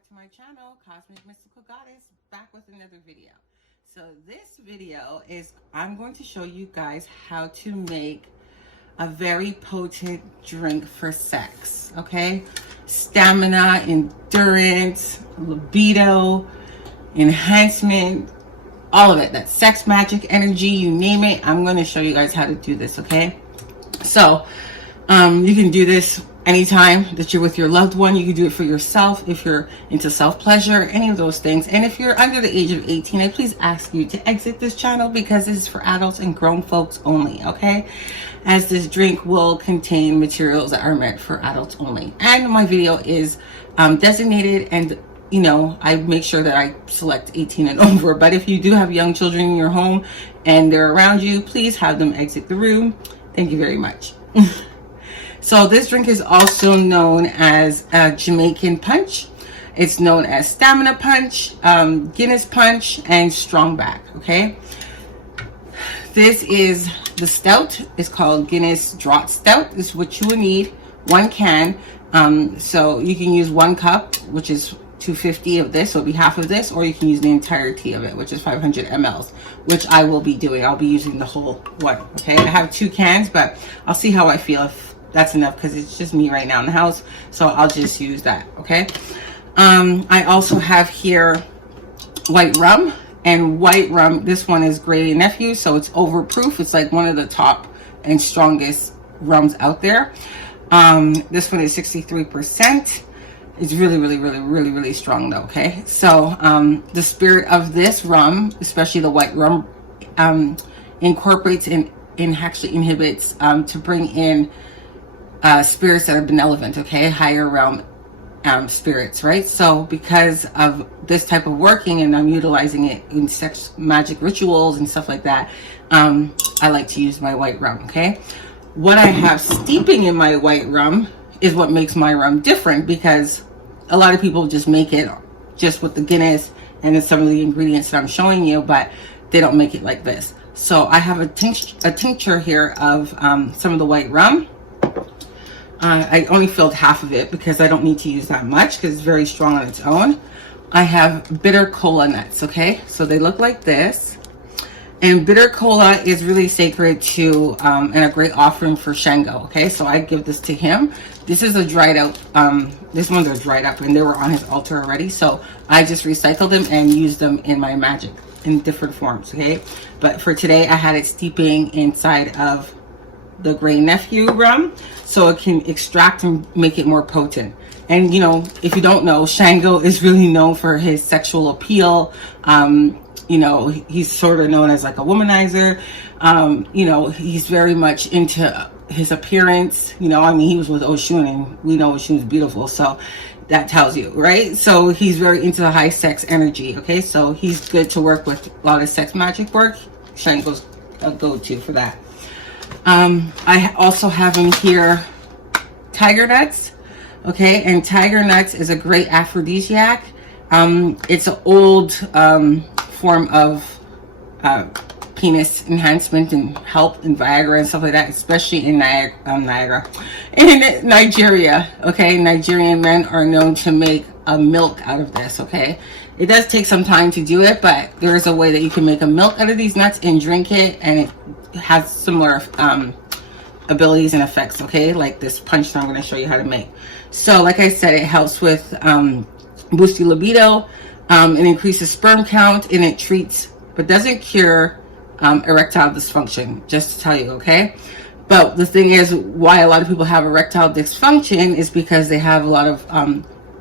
back to my channel, Cosmic Mystical Goddess, back with another video. So this video is, I'm going to show you guys how to make a very potent drink for sex, okay? Stamina, endurance, libido, enhancement, all of it. That sex magic energy, you name it. I'm going to show you guys how to do this, okay? So you can do this anytime that you're with your loved one. You can do it for yourself if you're into self-pleasure, any of those things. And if you're under the age of 18, I please ask you to exit this channel because this is for adults and grown folks only, okay? As this drink will contain materials that are meant for adults only. And my video is designated, and you know, I make sure that I select 18 and over. But if you do have young children in your home and they're around you, please have them exit the room. Thank you very much. So this drink is also known as Jamaican punch. It's known as stamina punch, Guinness punch, and strong back, okay? This is the stout. It's called Guinness Draught Stout. This is what you would need, 1 can. So you can use 1 cup, which is 250 of this, so it'll be half of this, or you can use the entirety of it, which is 500 mLs, which I will be doing. I'll be using the whole one, okay? I have 2 cans, but I'll see how I feel if that's enough, because it's just me right now in the house, so I'll just use that, okay? I also have here white rum, and white rum, this one is Great Nephew, so it's overproof. It's like one of the top and strongest rums out there. This one is 63%. It's really strong though, okay? So the spirit of this rum, especially the white rum, incorporates and actually inhibits to bring in spirits that are benevolent, okay? Higher realm spirits, right? So because of this type of working, and I'm utilizing it in sex magic rituals and stuff like that, I like to use my white rum, okay? What I have steeping in my white rum is what makes my rum different, because a lot of people just make it just with the Guinness and then some of the ingredients that I'm showing you, but they don't make it like this. So I have a tincture here of some of the white rum. I only filled half of it because I don't need to use that much because it's very strong on its own. I have bitter Kola nuts, okay? So they look like this. And bitter Kola is really sacred to, and a great offering for Shango, okay? So I give this to him. This is a dried out, this ones are dried up and they were on his altar already. So I just recycled them and used them in my magic in different forms, okay? But for today, I had it steeping inside of the Great Nephew rum, so it can extract and make it more potent. And you know, if you don't know, Shango is really known for his sexual appeal. You know, he's sort of known as like a womanizer. You know, he's very much into his appearance. You know, I mean, he was with Oshun, and we know Oshun's beautiful, so that tells you, right? So he's very into the high sex energy, okay? So he's good to work with a lot of sex magic work. Shango's a go-to for that. I also have in here tiger nuts, okay? And tiger nuts is a great aphrodisiac. It's an old form of penis enhancement and help in viagara and stuff like that, especially in in Nigeria, okay? Nigerian men are known to make a milk out of this, okay? It does take some time to do it, but there is a way that you can make a milk out of these nuts and drink it, and it has similar abilities and effects, okay? Like this punch that I'm going to show you how to make. So like I said, it helps with boosting libido, it increases sperm count, and it treats but doesn't cure erectile dysfunction, just to tell you, okay? But the thing is, why a lot of people have erectile dysfunction is because they have a lot of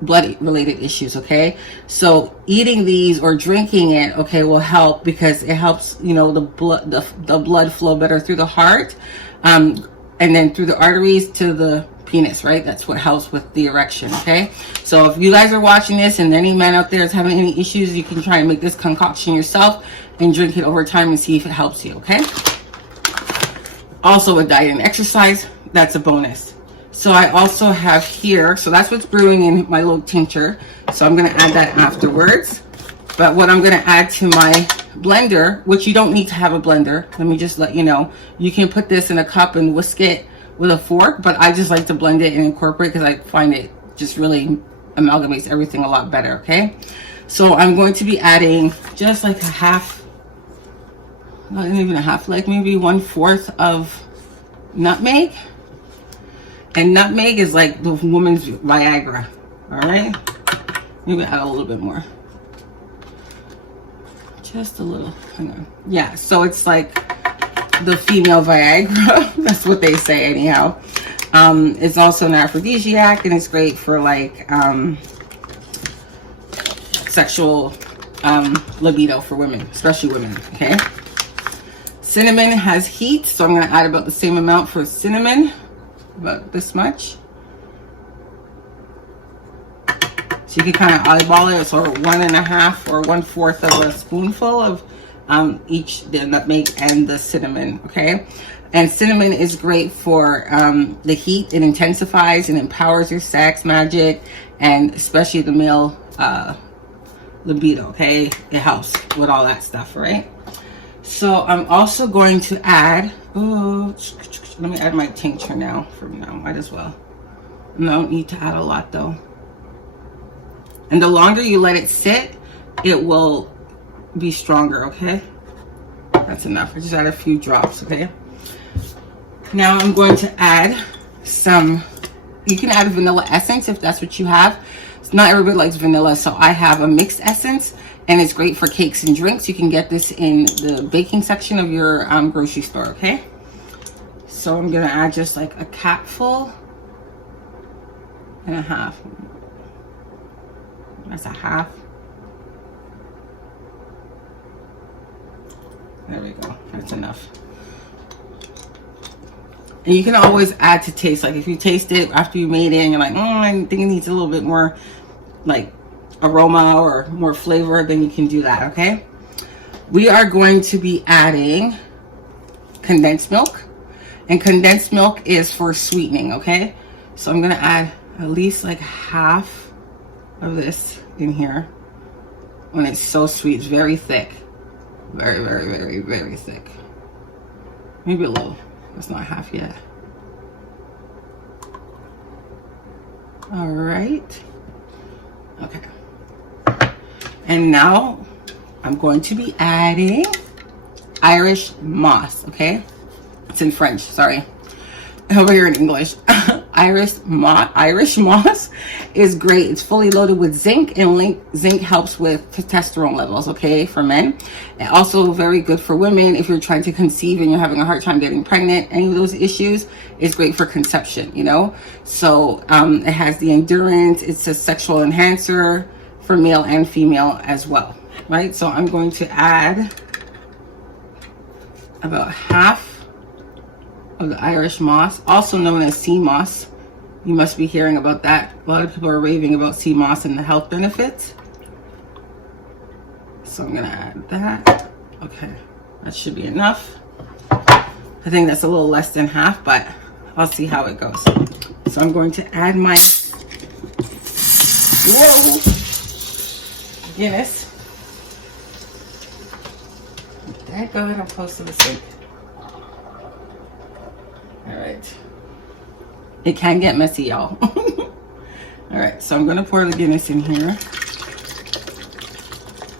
blood related issues, okay? So eating these or drinking it, okay, will help, because it helps, you know, the blood flow better through the heart, and then through the arteries to the penis, right? That's what helps with the erection, okay? So if you guys are watching this and any man out there is having any issues, you can try and make this concoction yourself and drink it over time and see if it helps you, okay? Also with diet and exercise, that's a bonus. So I also have here, so that's what's brewing in my little tincture. So I'm gonna add that afterwards. But what I'm gonna add to my blender, which you don't need to have a blender, let me just let you know, you can put this in a cup and whisk it with a fork, but I just like to blend it and incorporate because I find it just really amalgamates everything a lot better, okay? So I'm going to be adding just like a half, not even a half, like maybe 1/4 of nutmeg. And nutmeg is like the woman's Viagra, all right? Maybe add a little bit more. Just a little, hang on. Yeah, so it's like the female Viagra. That's what they say anyhow. It's also an aphrodisiac, and it's great for like sexual libido for women, especially women, okay? Cinnamon has heat, so I'm gonna add about the same amount for cinnamon, about this much. So you can kind of eyeball it, so 1.5 or 1/4 of a spoonful of each, the nutmeg and the cinnamon, okay? And cinnamon is great for the heat. It intensifies and empowers your sex magic, and especially the male libido, okay? It helps with all that stuff, right? So I'm also going to add, let me add my tincture now, from now, might as well. No need to add a lot though. And the longer you let it sit, it will be stronger, okay? That's enough. I just add a few drops, okay? Now I'm going to add some, you can add vanilla essence if that's what you have. Not everybody likes vanilla, so I have a mixed essence, and it's great for cakes and drinks. You can get this in the baking section of your grocery store, okay? So I'm gonna add just like a capful and a half. That's a half. There we go, that's enough. And you can always add to taste. Like if you taste it after you made it and you're like, I think it needs a little bit more like aroma or more flavor, then you can do that, okay? We are going to be adding condensed milk. And condensed milk is for sweetening, okay? So I'm gonna add at least like half of this in here. When it's so sweet, it's very thick. Very, very, very, very thick. Maybe a little. It's not half yet. All right. Okay. And now I'm going to be adding Irish moss, okay? It's in French, sorry. Over here in English. Irish moss is great. It's fully loaded with zinc, and zinc helps with testosterone levels, okay, for men. And also very good for women if you're trying to conceive and you're having a hard time getting pregnant. Any of those issues is great for conception, you know? So it has the endurance. It's a sexual enhancer for male and female as well, right? So I'm going to add about half of the Irish moss, also known as sea moss. You must be hearing about that. A lot of people are raving about sea moss and the health benefits. So I'm gonna add that. Okay, that should be enough. I think that's a little less than half, but I'll see how it goes. So I'm going to add my Guinness. There, go ahead and close to the sink. All right. It can get messy, y'all. All right, so I'm gonna pour the Guinness in here.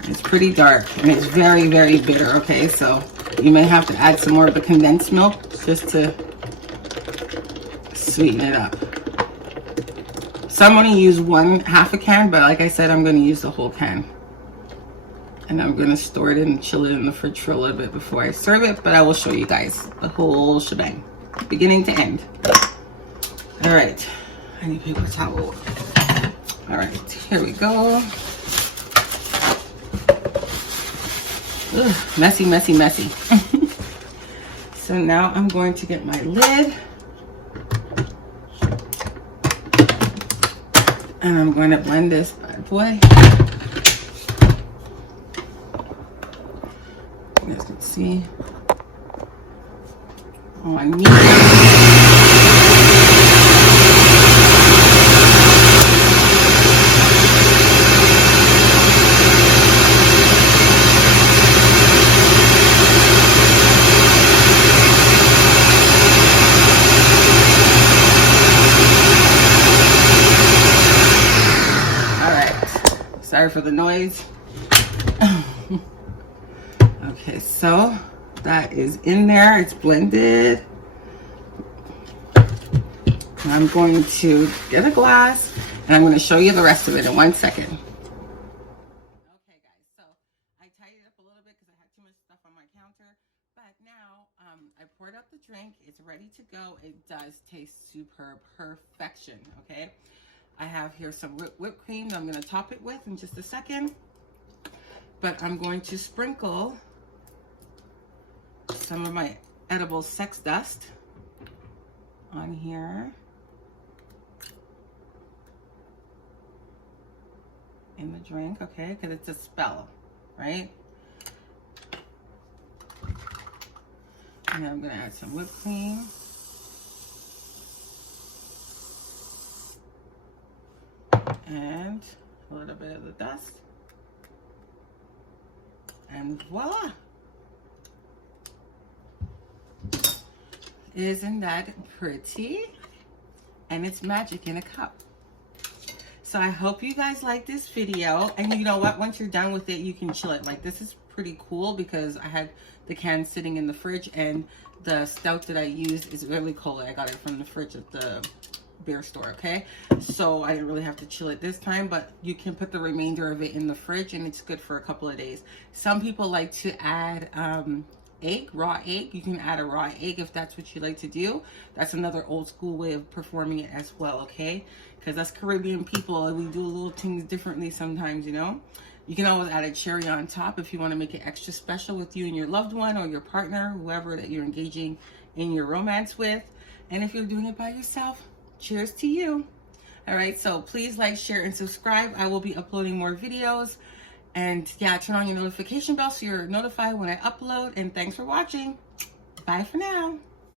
It's pretty dark and it's very, very bitter, okay? So you may have to add some more of the condensed milk just to sweeten it up. So I'm gonna use half a can, but like I said, I'm gonna use the whole can. And I'm gonna store it and chill it in the fridge for a little bit before I serve it, but I will show you guys the whole shebang, beginning to end. All right, I need a paper towel. All right, here we go. Ugh, messy, messy, messy. So now I'm going to get my lid. And I'm going to blend this bad boy. You guys can see. Oh, I need it. Sorry for the noise. Okay, so that is in there. It's blended. And I'm going to get a glass and I'm going to show you the rest of it in 1 second. Okay, guys, so I tidied up a little bit because I had too much stuff on my counter. But now I poured up the drink. It's ready to go. It does taste superb. Perfection, okay? I have here some whipped cream that I'm going to top it with in just a second. But I'm going to sprinkle some of my edible sex dust on here in the drink, okay? Because it's a spell, right? And then I'm going to add some whipped cream. And a little bit of the dust. And voila! Isn't that pretty? And it's magic in a cup. So I hope you guys like this video. And you know what? Once you're done with it, you can chill it. Like, this is pretty cool because I had the can sitting in the fridge, and the stout that I used is really cold. I got it from the fridge at the beer store, okay? So I didn't really have to chill it this time, but you can put the remainder of it in the fridge and it's good for a couple of days. Some people like to add raw egg. You can add a raw egg if that's what you like to do. That's another old school way of performing it as well, okay? Because us Caribbean people, we do little things differently sometimes, you know? You can always add a cherry on top if you want to make it extra special with you and your loved one or your partner, whoever that you're engaging in your romance with. And if you're doing it by yourself, cheers to you. All right, so please like, share, and subscribe. I will be uploading more videos. And yeah, turn on your notification bell so you're notified when I upload. And thanks for watching. Bye for now.